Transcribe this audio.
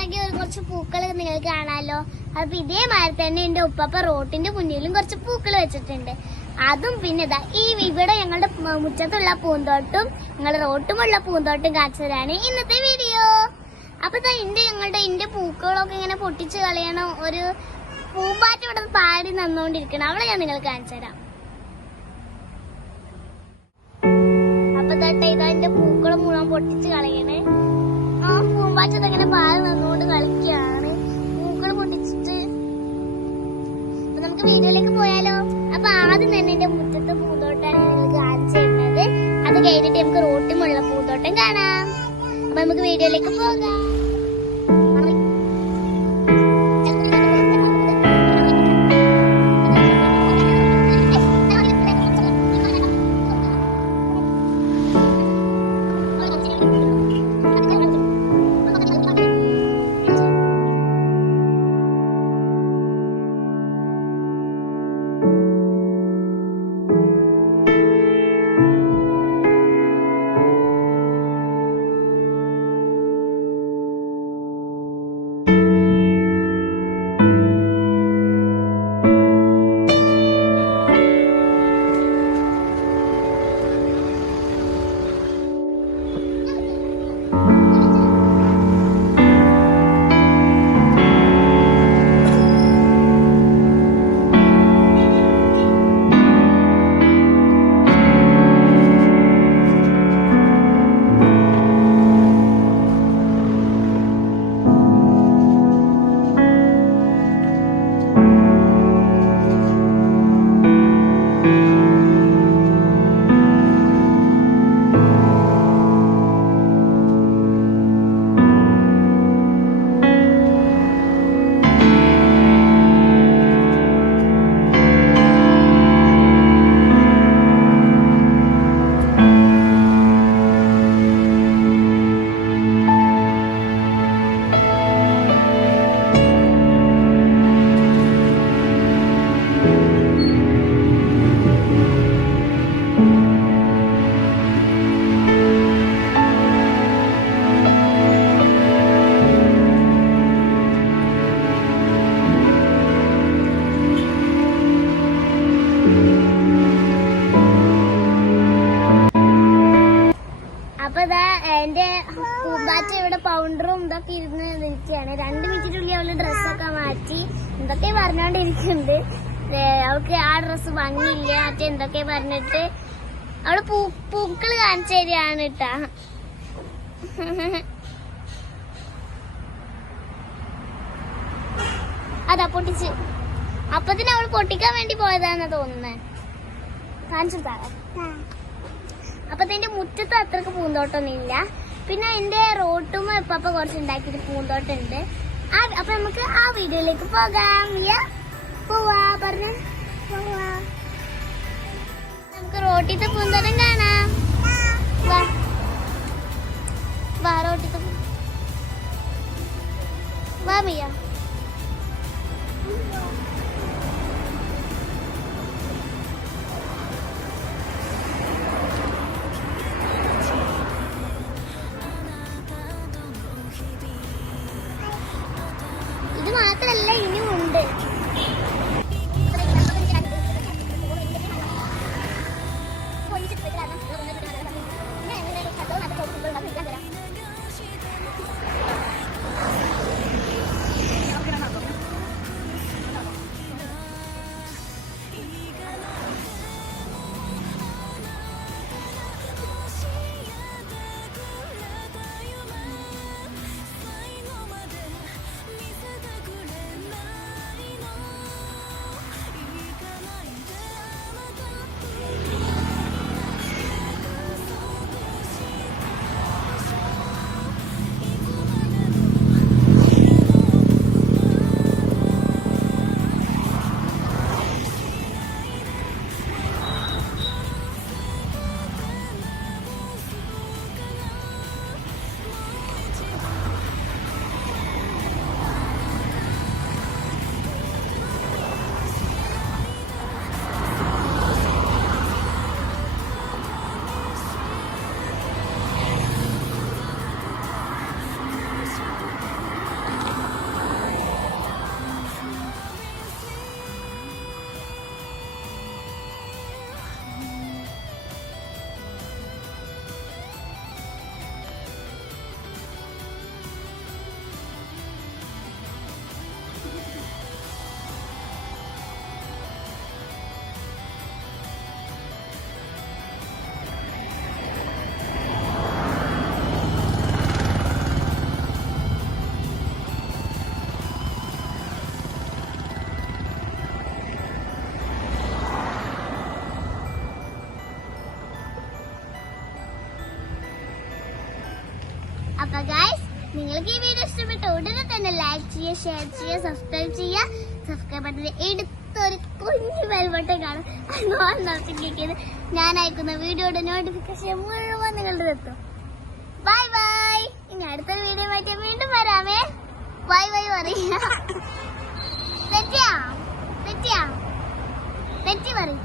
പിറകെ കുറച്ച് പൂക്കൾ നിങ്ങൾക്ക് കാണാലോ. അപ്പൊ ഇതേമാതിരി തന്നെ എന്റെ ഉപ്പപ്പ റോട്ടിന്റെ മുന്നിലും കുറച്ച് പൂക്കൾ വെച്ചിട്ടുണ്ട്. അതും പിന്നെ ഇവിടെ ഞങ്ങളുടെ മുറ്റത്തുള്ള പൂന്തോട്ടും ഞങ്ങളുടെ റോട്ടുമുള്ള പൂന്തോട്ടും കാണിച്ചതാണ് ഇന്നത്തെ വീഡിയോ. അപ്പൊ ഞങ്ങളുടെ പൂക്കളൊക്കെ ഇങ്ങനെ പൊട്ടിച്ച് കളയണം. ഒരു പൂമ്പാറ്റ ഇവിടെ പാടി നന്നുകൊണ്ടിരിക്കണം. അവളെ ഞാൻ നിങ്ങൾക്ക് കാണിച്ചു തരാം. അപ്പൊ ഇതാ എന്റെ പൂക്കൾ മുഴുവൻ പൊട്ടിച്ച് കളയണേ. ആ പൂമ്പാറ്റ ഇങ്ങനെ പാടി നന്നുകൊണ്ട് കളിക്കുകയാണ് പൂക്കൾ പൊട്ടിച്ചിട്ട്. അപ്പൊ നമുക്ക് വീഡിയോയിലേക്ക് പോയാലോ. അപ്പൊ ആദ്യം തന്നെ എന്റെ മുറ്റത്തെ പൂന്തോട്ടാണ് നിങ്ങൾക്ക് കാണിച്ചു തരുന്നത്. അത് കഴിഞ്ഞിട്ട് നമുക്ക് റോട്ടിമുള്ള പൂന്തോട്ടം കാണാം. അപ്പൊ നമുക്ക് വീഡിയോയിലേക്ക് പോകാം. എന്റെ പൂമ്പാറ്റ ഇവിടെ പൗഡറും ഇതൊക്കെ ഇരുന്ന് നിൽക്കുകയാണ്. 2 മിനിറ്റിനുള്ളിൽ അവള് ഡ്രസ്സൊക്കെ മാറ്റി എന്തൊക്കെ പറഞ്ഞോണ്ടിരിക്കുന്നുണ്ട്. അവൾക്ക് ആ ഡ്രസ്സ് ഭംഗിയില്ല എന്തൊക്കെ പറഞ്ഞിട്ട് അവള് പൂക്കള് കാണിച്ചു തരികയാണ് കേട്ടാ. അതാ പൊട്ടിച്ച്. അപ്പത്തിന് അവള് പൊട്ടിക്കാൻ വേണ്ടി പോയതാന്നാ തോന്നുന്നേ. കാണിച്ചു താഴെ. അപ്പൊ എന്റെ മുറ്റത്ത് അത്രക്ക് പൂന്തോട്ടൊന്നും ഇല്ല. പിന്നെ എന്റെ റോട്ടും ഇപ്പ കുറച്ച് ഉണ്ടാക്കിയിട്ട് പൂന്തോട്ടം ഉണ്ട്. അപ്പൊ നമുക്ക് ആ വീഡിയോയിലേക്ക് പോകാം. പോവാ പറഞ്ഞ പോവാ. നമുക്ക് റോട്ടിത്തെ പൂന്തോട്ടം കാണാം. വാ റോട്ടിത്തെ വാ മിയ. ഇത് മാത്രല്ല ഇനിയും ഉണ്ട്. നിങ്ങൾക്ക് ഈ വീഡിയോ ഇഷ്ടപ്പെട്ട ഉടനെ തന്നെ ലൈക്ക് ചെയ്യുക, ഷെയർ ചെയ്യുക, സബ്സ്ക്രൈബ് ചെയ്യുക. സബ്സ്ക്രൈബ് ബട്ടൺ എടുത്തൊരു കുഞ്ഞു ബെൽ ബട്ടൺ കാണും. ക്ലിക്ക് ചെയ്ത് ഞാൻ അയക്കുന്ന വീഡിയോയുടെ നോട്ടിഫിക്കേഷൻ മുഴുവൻ നിങ്ങളുടെ എത്തും. Bye bye. ഇനി അടുത്തൊരു വീഡിയോ ആയിട്ട് വീണ്ടും വരാമേ. ബൈ ബൈ പറയാ. തെറ്റി പറയും.